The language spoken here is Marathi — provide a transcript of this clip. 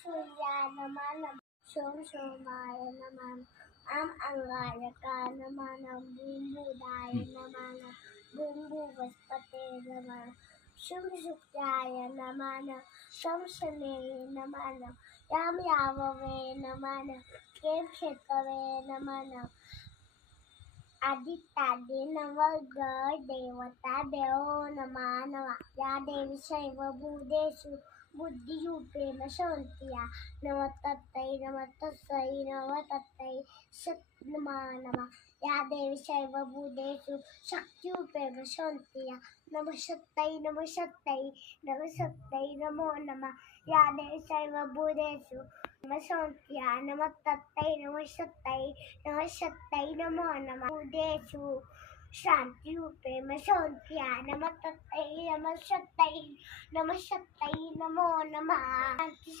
सूर्याय नमः नमः सोमाय नमः आम अंगाय नमः भूमबुधाय नमः भूमभुवस्पते नमः शुक्राय नमः शमशने नमः याम याववे नमः केम क्षेत्रवे नमः आदित्यादि नवग्रह देवता देवो नमः या देवी शैव भूतेषु बुद्धिरूपेण संस्थिता नमः तत्तै नमः तत्तै नमः या देवी शैव भूतेषु शक्तिरूपेण संस्थिता नमः सत्तै नमो नमः या देवी शैव भूतेषु संस्थिता नमः तत्तै नमो नमः भूतेषु शांति रूपेण संस्थिता नमः तत्तै नमो नमः शांति